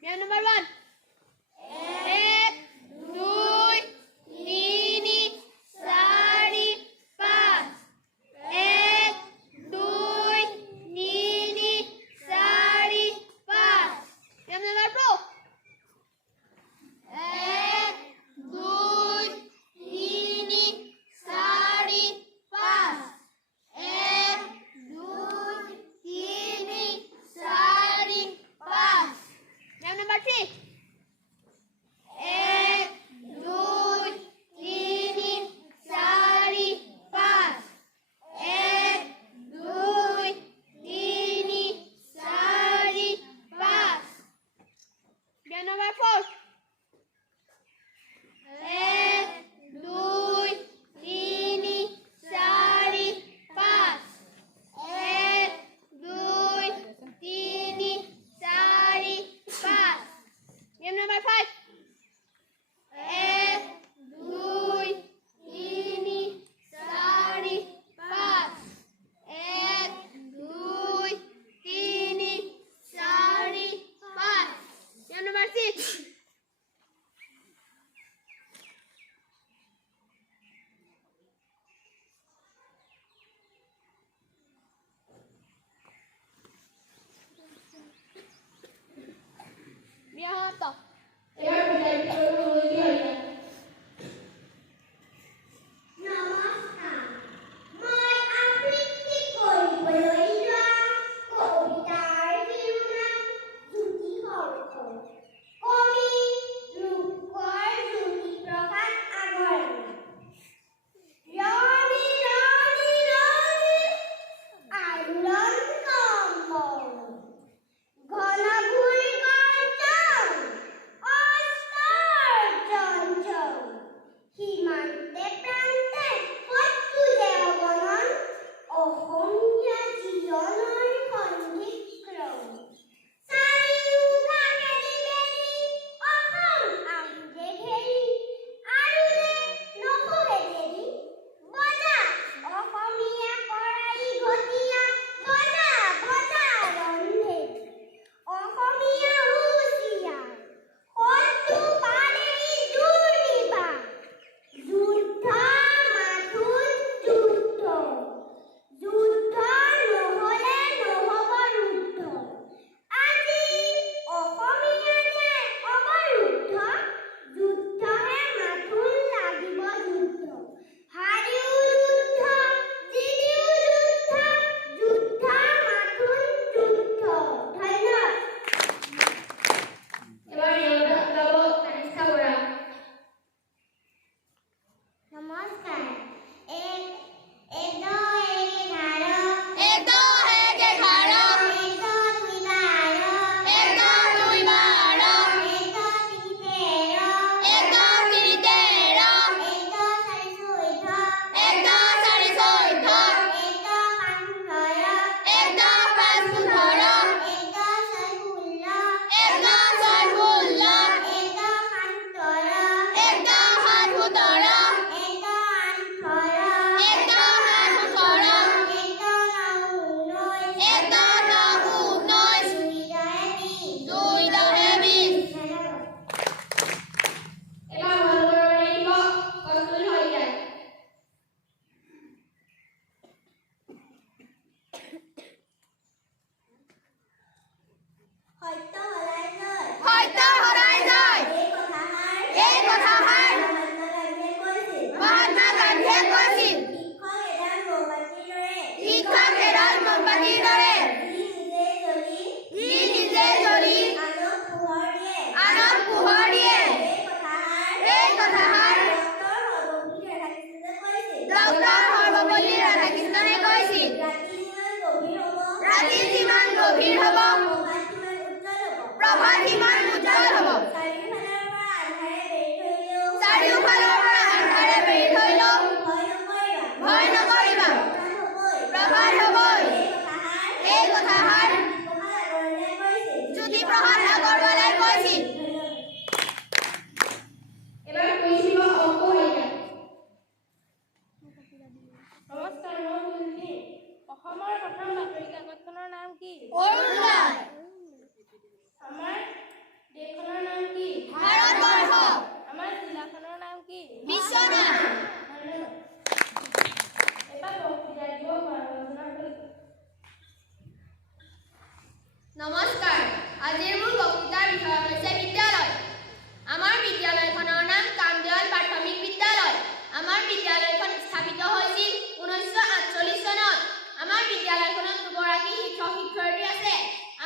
Biar nomor 1. 1, 2, 3, 4, 5. 1, 2, 3, 4, 5. Biar nomor 2. 1, 2, 3, 4, 5. 1, 2, 3, 4, 5. Biar nomor 3. 1, 2, 3, 4, 5. 1, 2, 3, 4, 5. Biar nomor 4. 1, 2, 3, 4, 5. 1, 2, 3, 4, 5. Biar nomor 5. 1, 2, 3, 4, 5. 1, 2, 3, 4, 5. Biar nomor 6. 别哈走。নমস্কাৰ, মই কুলনি। অসমৰ প্ৰথম বাতৰি কাকতখনৰ নাম নমস্কাৰ। আজিৰ মোৰ বক্তৃতাৰ বিষয় হৈছে বিদ্যালয়। আমাৰ বিদ্যালয়খনৰ নাম কামদেৱাল প্ৰাথমিক বিদ্যালয়। আমাৰ বিদ্যালয়খন স্থাপিত হৈছিল 1948 চনত। আমাৰ বিদ্যালয়খনত দুগৰাকী শিক্ষক-শিক্ষয়িত্ৰী আছে।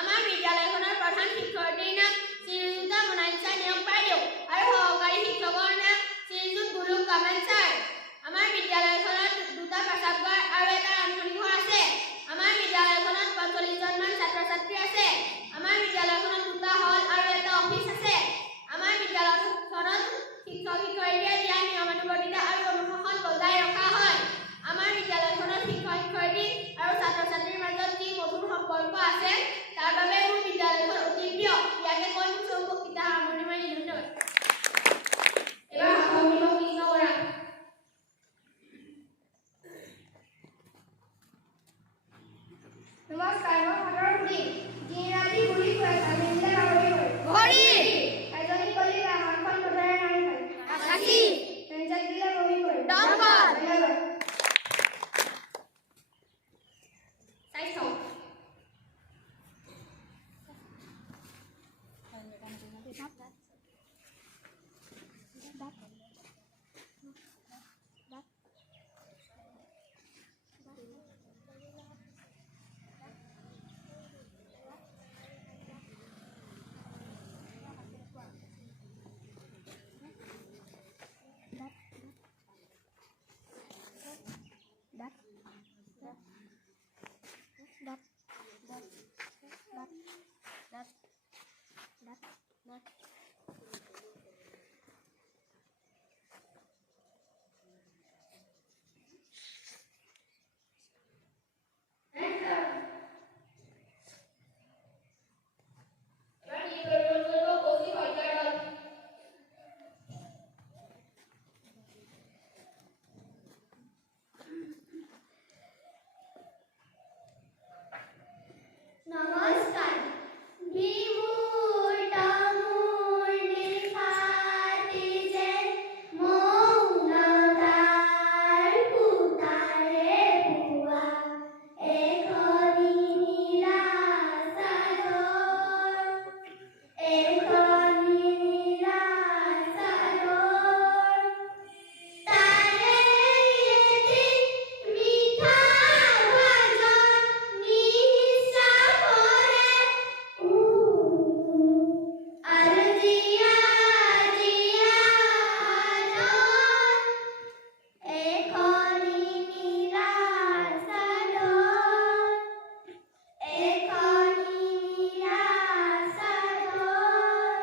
আমাৰ বিদ্যালয়খনৰ প্ৰধান শিক্ষয়িত্ৰীৰ নাম শ্ৰীযুত মনালিছা নেওগ বাইদেউ আৰু সহকাৰী শিক্ষকৰ নাম শ্ৰীযুত গুলুক কামাল ছাৰ। আমাৰ বিদ্যালয়খনত দুটা প্ৰস্ৰাৱগাৰ আৰু এটা ৰান্ধনী ঘৰ আছে। আমাৰ বিদ্যালয়খনত 45 জনমান ছাত্ৰ-ছাত্ৰী আছে। আমাৰ বিদ্যালয়খনত দুটা হল আৰু এটা অফিচ আছে। আমাৰ বিদ্যালয়খনত শিক্ষক-শিক্ষয়িত্ৰীয়ে দিয়া নিয়মানুৱৰ্তিতা আৰু অনুশাসন বজাই ৰখা হয়। আমাৰ বিদ্যালয়খনত শিক্ষক-শিক্ষয়িত্ৰী আৰু ছাত্ৰ-ছাত্ৰীৰ মাজত যি মধুৰ সম্পৰ্ক আছে তাৰ বাবে মোৰ বিদ্যালয়খন অতি প্ৰিয়। ইয়াকে কৈ মোৰ চমু বক্তৃতা সামৰণি মাৰিলোঁ। ধন্যবাদ। এবাৰ ভাষণ কৃষ্ণ বৰা। নমস্কাৰ, মই সাদৰ সুধি দিন ৰাতি ঘূৰি ফুৰে স্বাধীনতা গাহৰি হৈ ঘড়ী এজনী কলি হাতখন বজাৰে নামি হয় আকাশী পেঞ্চাত দিলে বহি গৈ দমকল ধন্যবাদ। স্বাস্থ্য নমস্কাৰ। বিমূৰ তামোৰ নিশাতি যেন মৌনতাৰ ফুটাৰে পুৱা এখনি নীলা চাদৰ এখনি নীলা চাদৰ তাৰে এটি মিঠা ভাজন নিশা পৰে আৰু জিয়া জিয়া এখনি নীলা চাদৰ এখনি নীলা চাদৰ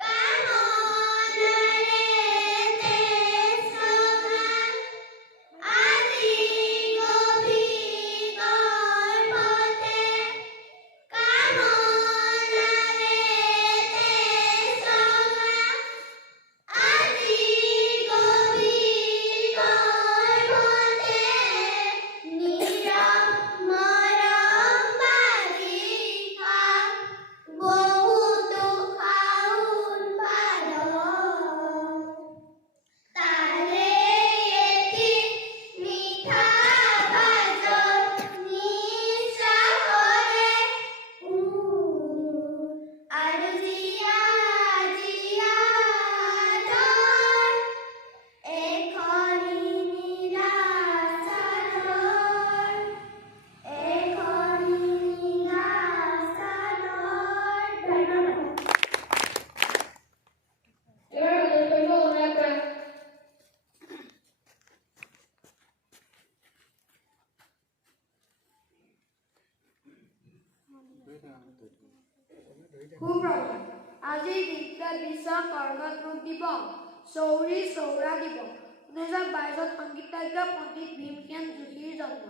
কামনাৰে তেজ ৰঙা আজি গভীৰ গৰ্ভতে কামনাৰে তেজ ৰঙা আজি গভীৰ গৰ্ভতে নীৰৱ মৰম বাৰিষা বহুতো শাওণ ভাদ তাৰে এটি মিঠা ভাজন নিশা কৰে আৰু জিয়া জিয়া এখনি নীলা চাদৰ এখনি নীলা চাদৰ ধন্যবাদ। এবাৰ কৰিব অনুৰাগ কৰা। সুপ্ৰভাত। আজিৰ দিনটোতে বিশ্ব কৰ্কট ৰোগ দিৱস, চৌৰি চৌৰা দিৱস। 1922 সংগীতজ্ঞ পণ্ডিত ভীমসেন যোশীৰ জন্ম।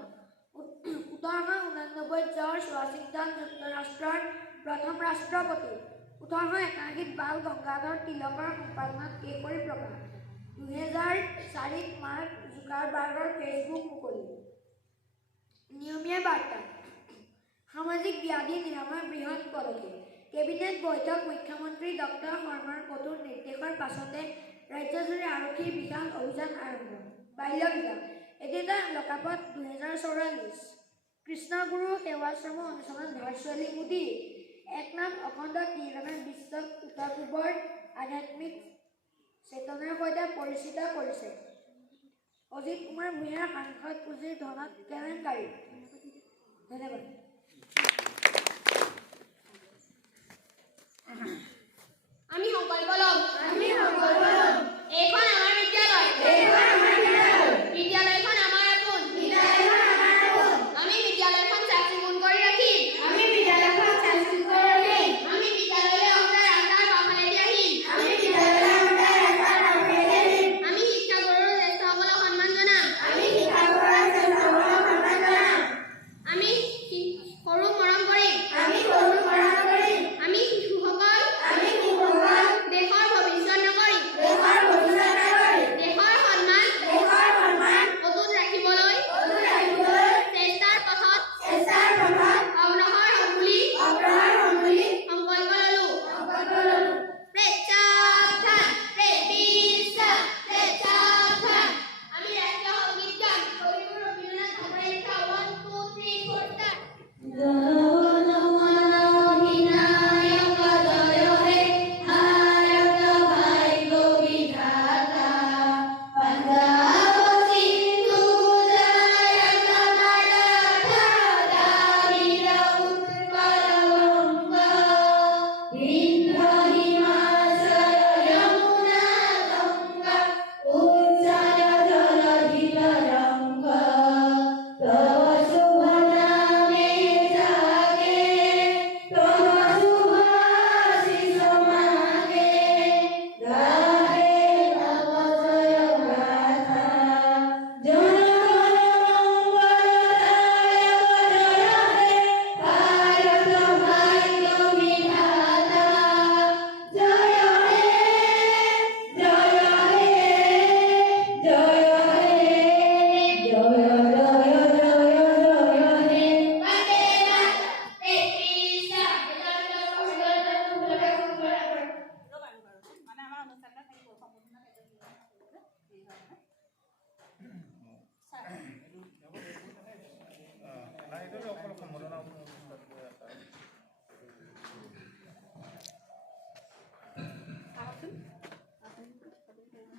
1889 জৰ্জ ৱাশ্বিংটন যুক্তৰাষ্ট্ৰৰ প্ৰথম ৰাষ্ট্ৰপতি। 1881 বাল গংগাধৰ তিলকৰ সম্পাদনাত কেশৰী প্ৰকাশ। 2004 মাৰ্ক জুকাৰবাৰ্গৰ ফেচবুক মুকলি। নিয়মীয়া বাৰ্তা। সামাজিক ব্যাধি নিৰাময় বৃহৎ পদক্ষেপ। কেবিনেট বৈঠক। মুখ্যমন্ত্ৰী ডক্টৰ শৰ্মাৰ কঠোৰ নিৰ্দেশৰ পাছতে ৰাজ্যজুৰি আৰক্ষীৰ বিশাল অভিযান আৰম্ভ। বাল্য বিবাহ এতিয়াটা লকাপত 2044। কৃষ্ণগুৰু সেৱাশ্ৰম অনুসৰণ ভাৰ্চুৱেলি মোদী এক নাম অখণ্ড কীৰ্তনে বিশ্বক উত্তৰ পূবৰ আধ্যাত্মিক চেতনাৰ সৈতে পৰিচিত কৰিছে। অজিত কুমাৰ ভূঞাৰ সাংসদ পুঁজিৰ ধনত কেলেংকাৰী। ধন্যবাদ। আমি সংকল্প ল'ম। এইখন আমাৰ বিদ্যালয়। বিদ্যালয়খন আমাৰ আপোন। আমি বিদ্যালয়খন চাফ-চিকুণ কৰি ৰাখিম। আমি বিদ্যালয়লৈ অহা ৰাস্তাৰ বাওঁফালেদি আহিম। আমি শিক্ষাগুৰু জ্যেষ্ঠসকলক সন্মান জনাম। আমি সৰুক মৰম কৰিম।